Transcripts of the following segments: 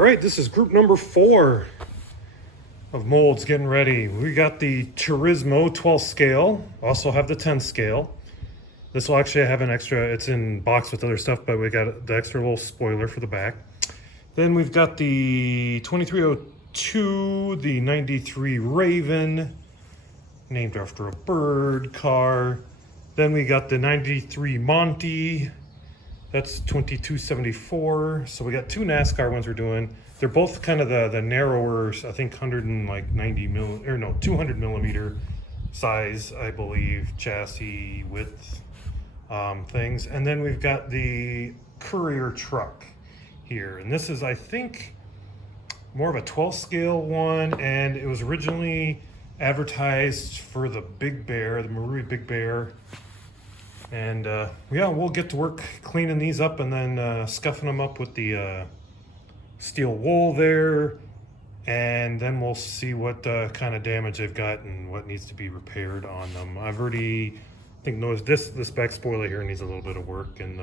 All right, this is group number 4 of molds getting ready. We got the Turismo 12 scale, also have the 10 scale. This will actually have an extra, it's in box with other stuff, but we got the extra little spoiler for the back. Then we've got the 2302, the 93 Raven, named after a bird car. Then we got the 93 Monty, that's 2274. So we got 2 NASCAR ones we're doing. They're both kind of the narrower, I think 200 millimeter size, I believe, chassis width things. And then we've got the courier truck here. And this is, I think, more of a 12 scale one. And it was originally advertised for the Big Bear, the Marui Big Bear. And yeah, we'll get to work cleaning these up and then scuffing them up with the steel wool there. And then we'll see what kind of damage they've got and what needs to be repaired on them. I've already, I think, noticed this back spoiler here needs a little bit of work. And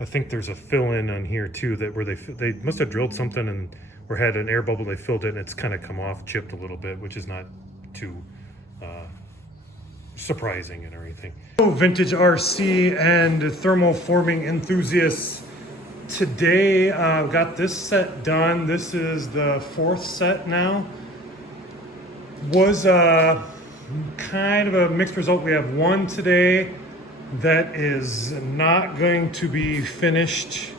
I think there's a fill-in on here too, that where they must have drilled something and or had an air bubble, they filled it and it's kind of come off, chipped a little bit, which is not too surprising and everything. Vintage RC and thermoforming enthusiasts, today I've got this set done. This is the 4th set now. Was kind of a mixed result. We have one today that is not going to be finished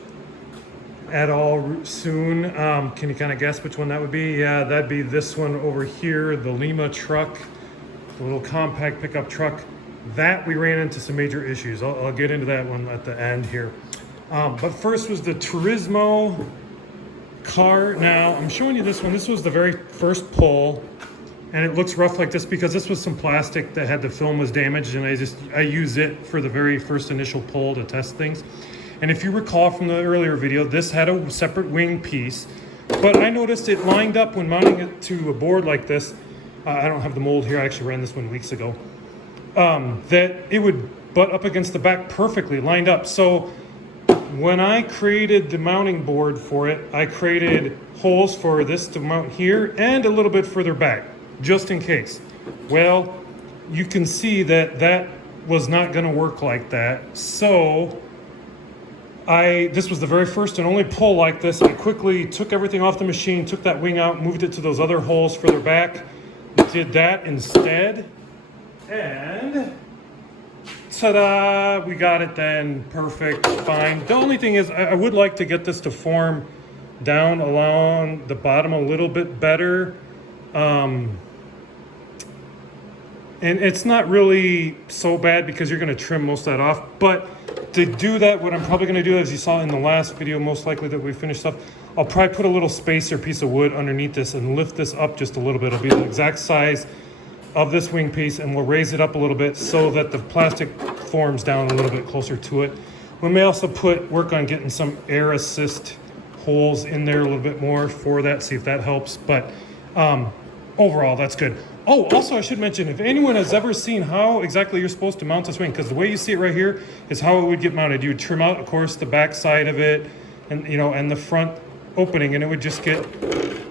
at all soon. Can you kind of guess which one that would be? Yeah, that'd be this one over here, the Lima Truck, the little compact pickup truck. That we ran into some major issues. I'll get into that one at the end here. But first was the Tourismo car. Now I'm showing you this one. This was the very first pull, and it looks rough like this because this was some plastic that had the film was damaged, and I used it for the very first initial pull to test things. And if you recall from the earlier video, this had a separate wing piece, but I noticed it lined up when mounting it to a board like this. I don't have the mold here. I actually ran this one weeks ago. That it would butt up against the back perfectly lined up. So when I created the mounting board for it, I created holes for this to mount here and a little bit further back, just in case. Well, you can see that that was not going to work like that. So this was the very first and only pull like this. I quickly took everything off the machine, took that wing out, moved it to those other holes further back, did that instead, and ta-da, we got it then, perfect, fine. The only thing is I would like to get this to form down along the bottom a little bit better. And it's not really so bad because you're going to trim most of that off. But to do that, what I'm probably going to do, as you saw in the last video, most likely that we finished up, I'll probably put a little spacer piece of wood underneath this and lift this up just a little bit. It'll be the exact size of this wing piece, and we'll raise it up a little bit so that the plastic forms down a little bit closer to it. We may also work on getting some air assist holes in there a little bit more for that, see if that helps. But overall, that's good. Oh, also I should mention, if anyone has ever seen how exactly you're supposed to mount this wing, because the way you see it right here is how it would get mounted. You would trim out, of course, the back side of it, and and the front opening, and it would just get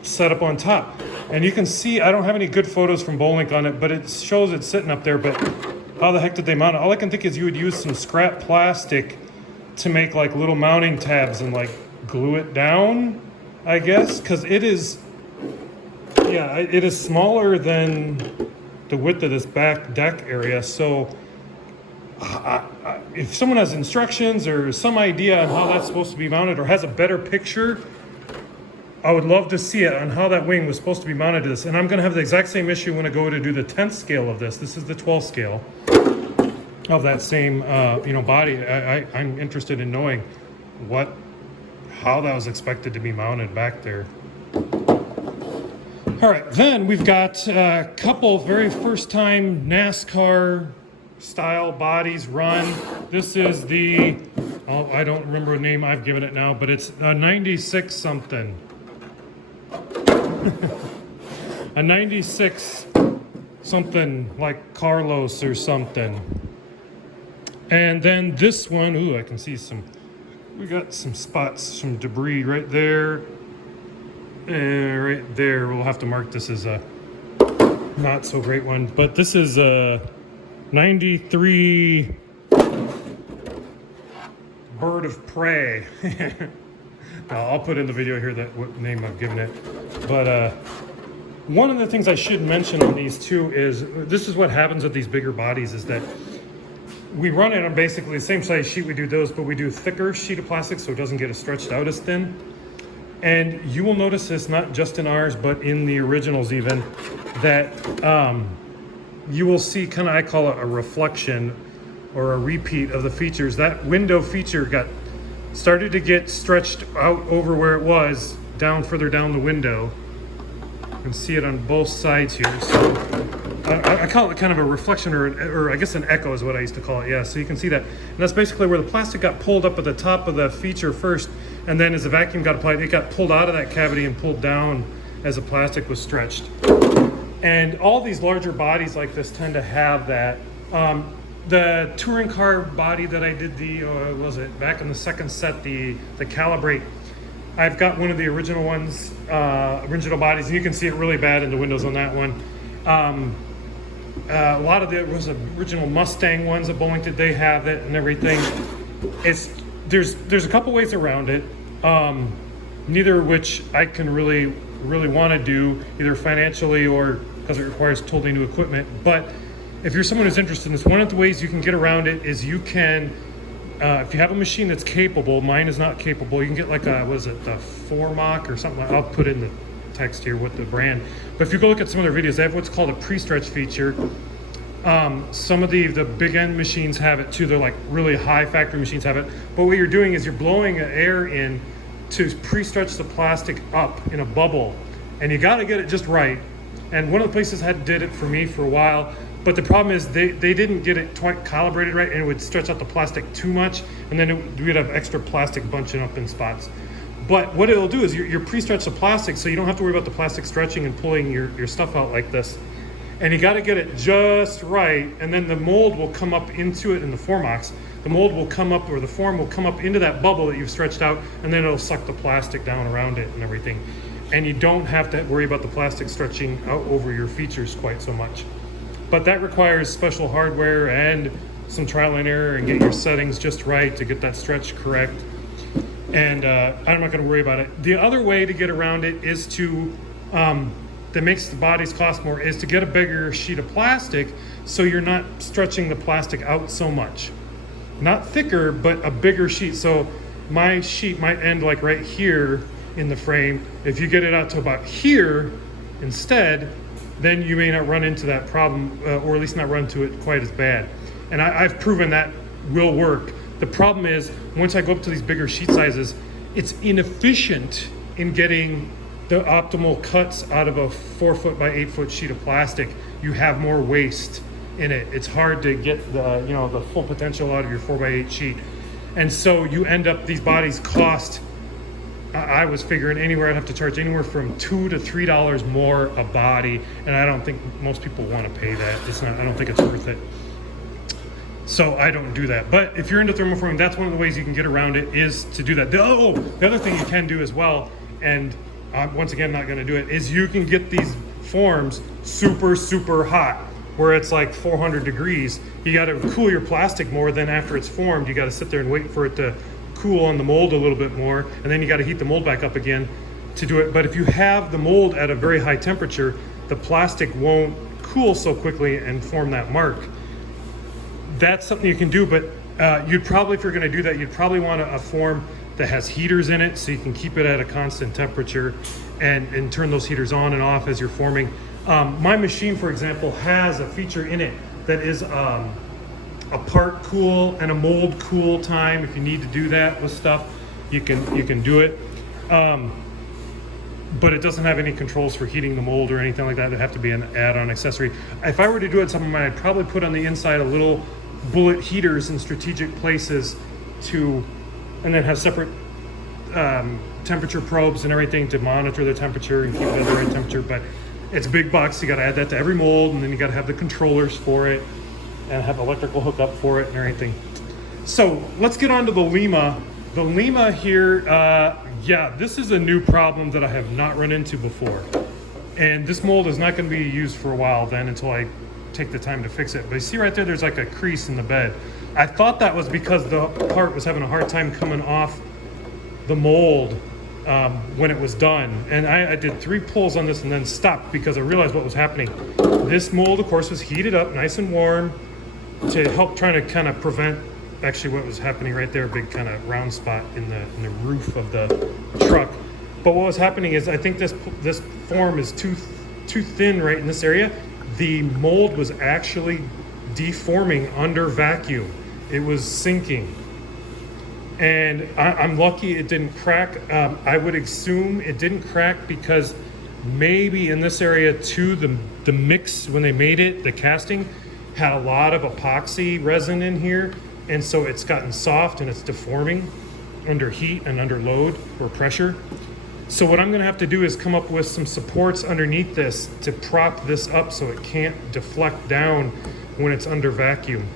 set up on top. And you can see, I don't have any good photos from Bolink on it, but it shows it sitting up there. But how the heck did they mount it? All I can think is you would use some scrap plastic to make like little mounting tabs and like glue it down, I guess, because it is, yeah, it is smaller than the width of this back deck area. So if someone has instructions or some idea on how that's supposed to be mounted or has a better picture, I would love to see it on how that wing was supposed to be mounted to this. And I'm going to have the exact same issue when I go to do the 10th scale of this. This is the 12th scale of that same body. I'm interested in knowing how that was expected to be mounted back there. All right, then we've got a couple very first time NASCAR style bodies run. This is the, I don't remember the name I've given it now, but it's a 96 something. A 96 something like Carlos or something. And then this one, ooh, I can see we got some spots, some debris right there. right there. We'll have to mark this as a not so great one, but this is a 93 bird of prey. I'll put in the video here what name I've given it. But one of the things I should mention on these too is this is what happens with these bigger bodies is that we run it on basically the same size sheet we do those, but we do thicker sheet of plastic so it doesn't get as stretched out as thin. And you will notice this not just in ours, but in the originals even, that you will see kind of, I call it a reflection or a repeat of the features. That window feature started to get stretched out over where it was, down further down the window. You can see it on both sides here. So I call it kind of a reflection or I guess an echo is what I used to call it. Yeah, so you can see that. And that's basically where the plastic got pulled up at the top of the feature first, and then as the vacuum got applied, it got pulled out of that cavity and pulled down as the plastic was stretched. And all these larger bodies like this tend to have that. The touring car body that I did back in the second set, the Calibrate, I've got one of the original ones, original bodies, and you can see it really bad in the windows on that one. A lot of the original Mustang ones that Bolink did, they have it and everything. There's a couple ways around it, neither of which I can really want to do, either financially or because it requires totally new equipment. But if you're someone who's interested in this, one of the ways you can get around it is you can, if you have a machine that's capable, mine is not capable, you can get like a, the 4-Mach or something. I'll put in the text here with the brand. But if you go look at some of their videos, they have what's called a pre-stretch feature. Some of the big end machines have it too. They're like really high factory machines have it. But what you're doing is you're blowing air in to pre-stretch the plastic up in a bubble. And you got to get it just right. And one of the places did it for me for a while. But the problem is they didn't get it quite calibrated right, and it would stretch out the plastic too much, and then we'd have extra plastic bunching up in spots. But what it'll do is you're pre-stretch the plastic, so you don't have to worry about the plastic stretching and pulling your stuff out like this. And you got to get it just right, and then the mold will come up into it in the 4-Machs. The mold will come up, or the form will come up into that bubble that you've stretched out, and then it'll suck the plastic down around it and everything. And you don't have to worry about the plastic stretching out over your features quite so much. But that requires special hardware and some trial and error and get your settings just right to get that stretch correct. And I'm not going to worry about it. The other way to get around it is to, that makes the bodies cost more, is to get a bigger sheet of plastic so you're not stretching the plastic out so much. Not thicker, but a bigger sheet. So my sheet might end like right here in the frame. If you get it out to about here instead, then you may not run into that problem, or at least not run to it quite as bad. And I've proven that will work. The problem is, once I go up to these bigger sheet sizes, it's inefficient in getting the optimal cuts out of a 4-foot by 8-foot sheet of plastic. You have more waste in it. It's hard to get the full potential out of your 4x8 sheet. And so you end up, these bodies cost, I was figuring I'd have to charge anywhere from $2 to $3 more a body, and I don't think most people want to pay that. I don't think it's worth it. So I don't do that. But if you're into thermoforming, that's one of the ways you can get around it, is to do that. The other thing you can do as well, and once again not going to do it, is you can get these forms super hot, where it's like 400 degrees. You got to cool your plastic more than after it's formed. You got to sit there and wait for it to cool on the mold a little bit more, and then you got to heat the mold back up again to do it. But if you have the mold at a very high temperature, the plastic won't cool so quickly and form that mark. That's something you can do, but you'd probably, if you're going to do that, you'd probably want a form that has heaters in it so you can keep it at a constant temperature and turn those heaters on and off as you're forming. My machine, for example, has a feature in it that is a part cool and a mold cool time. If you need to do that with stuff, you can do it. But it doesn't have any controls for heating the mold or anything like that. It'd have to be an add-on accessory. If I were to do it something, I'd probably put on the inside a little bullet heaters in strategic places and then have separate temperature probes and everything to monitor the temperature and keep it at the right temperature. But it's big bucks. You got to add that to every mold, and then you got to have the controllers for it and have electrical hookup for it and everything. So let's get on to the Lima. The Lima here, yeah, this is a new problem that I have not run into before. And this mold is not going to be used for a while then until I take the time to fix it. But you see right there, there's like a crease in the bed. I thought that was because the part was having a hard time coming off the mold when it was done. And I did 3 pulls on this and then stopped because I realized what was happening. This mold, of course, was heated up nice and warm to help trying to kind of prevent actually what was happening right there, a big kind of round spot in the roof of the truck. But what was happening is I think this form is too thin right in this area. The mold was actually deforming under vacuum. It was sinking. And I'm lucky it didn't crack. I would assume it didn't crack because maybe in this area too, the mix when they made it, the casting had a lot of epoxy resin in here. And so it's gotten soft and it's deforming under heat and under load or pressure. So what I'm gonna have to do is come up with some supports underneath this to prop this up so it can't deflect down when it's under vacuum.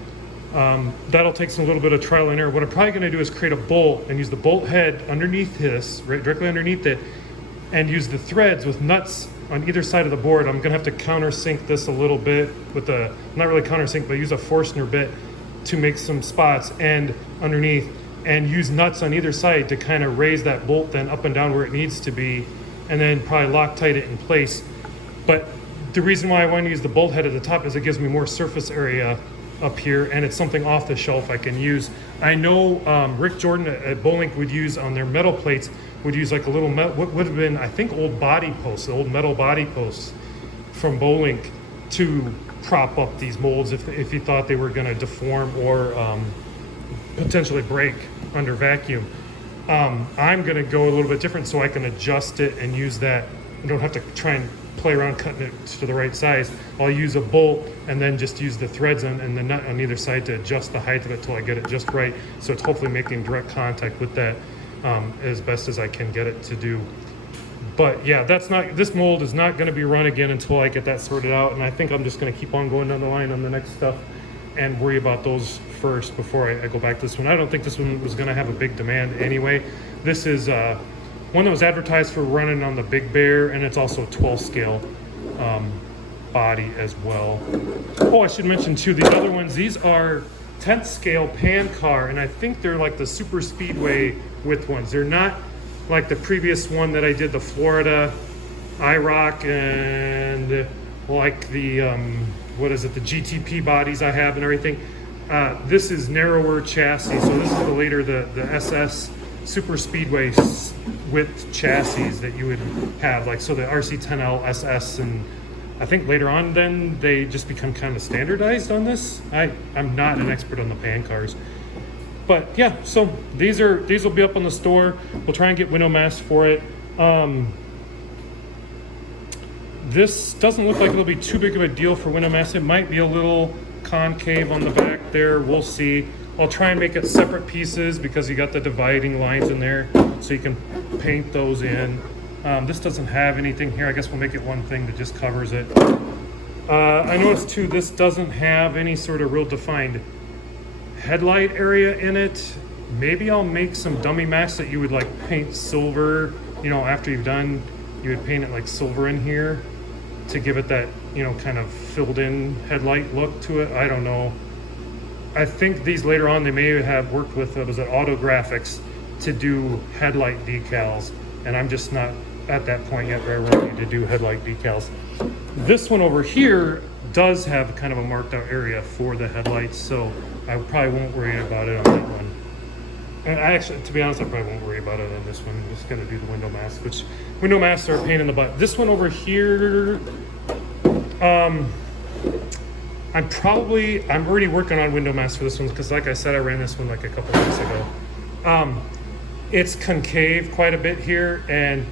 That'll take some little bit of trial and error. What I'm probably gonna do is create a bolt and use the bolt head underneath this, right directly underneath it, and use the threads with nuts on either side of the board. I'm gonna have to countersink this a little bit with not really countersink, but use a Forstner bit to make some spots and underneath, and use nuts on either side to kind of raise that bolt then up and down where it needs to be, and then probably Loctite it in place. But the reason why I want to use the bolt head at the top is it gives me more surface area up here, and it's something off the shelf I can use. I know Rick Jordan at Bolink would use on their metal plates, would use like a little what would have been, I think, old body posts, old metal body posts from Bolink to prop up these molds if he thought they were going to deform or potentially break under vacuum. I'm going to go a little bit different so I can adjust it and use that. I don't have to try and play around cutting it to the right size. I'll use a bolt and then just use the threads and the nut on either side to adjust the height of it till I get it just right. So it's hopefully making direct contact with that as best as I can get it to do. But yeah, this mold is not going to be run again until I get that sorted out. And I think I'm just going to keep on going down the line on the next stuff and worry about those first before I go back to this one. I don't think this one was going to have a big demand anyway. This is one that was advertised for running on the Big Bear, and it's also a 12 scale body as well. Oh, I should mention too, these other ones, these are 10th scale pan car, and I think they're like the super speedway width ones. They're not like the previous one that I did, the Florida IROC, and like the what is it, the GTP bodies I have and everything. This is narrower chassis, so this is the later the SS super speedway width chassis that you would have, like so the RC10L SS, and I think later on then they just become kind of standardized on this. I'm not an expert on the pan cars. But yeah, so these will be up on the store. We'll try and get window masks for it. This doesn't look like it'll be too big of a deal for window masks. It might be a little concave on the back there. We'll see. I'll try and make it separate pieces because you got the dividing lines in there, so you can paint those in. This doesn't have anything here. I guess we'll make it one thing that just covers it. I noticed too, this doesn't have any sort of real defined headlight area in it. Maybe I'll make some dummy masks that you would like paint silver, you know, after you've done, you would paint it like silver in here to give it that, you know, kind of filled in headlight look to it. I don't know. I think these later on they may have worked with, was it Auto Graphics, to do headlight decals, and I'm just not at that point yet where I'm ready to do headlight decals. This one over here does have kind of a marked out area for the headlights, so I probably won't worry about it on that one. And I actually, to be honest, I probably won't worry about it on this one. I'm just gonna do the window mask, which window masks are a pain in the butt. This one over here, I'm already working on window masks for this one because, like I said, I ran this one like a couple weeks ago. It's concave quite a bit here, and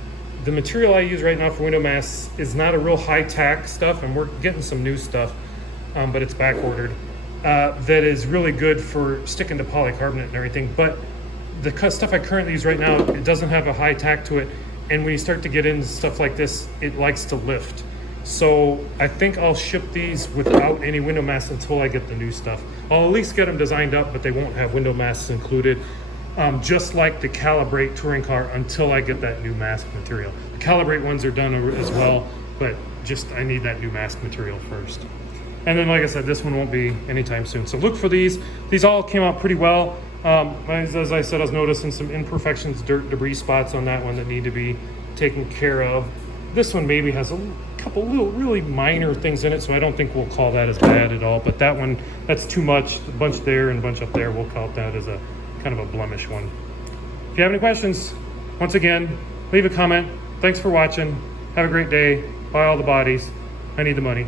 the material I use right now for window masks is not a real high-tack stuff, and we're getting some new stuff, but it's back-ordered. That is really good for sticking to polycarbonate and everything, but the stuff I currently use right now, it doesn't have a high tack to it, and when you start to get into stuff like this, it likes to lift. So I think I'll ship these without any window masks until I get the new stuff. I'll at least get them designed up, but they won't have window masks included. just like the Calibrate touring car, until I get that new mask material. The Calibrate ones are done as well, but just I need that new mask material first. And then, like I said, this one won't be anytime soon. So look for these. These all came out pretty well. As I said, I was noticing some imperfections, dirt, debris spots on that one that need to be taken care of. This one maybe has a couple little really minor things in it, so I don't think we'll call that as bad at all. But that one, that's too much. A bunch there and a bunch up there, we'll call that as a kind of a blemish one. If you have any questions, once again, leave a comment. Thanks for watching. Have a great day. Buy all the bodies. I need the money.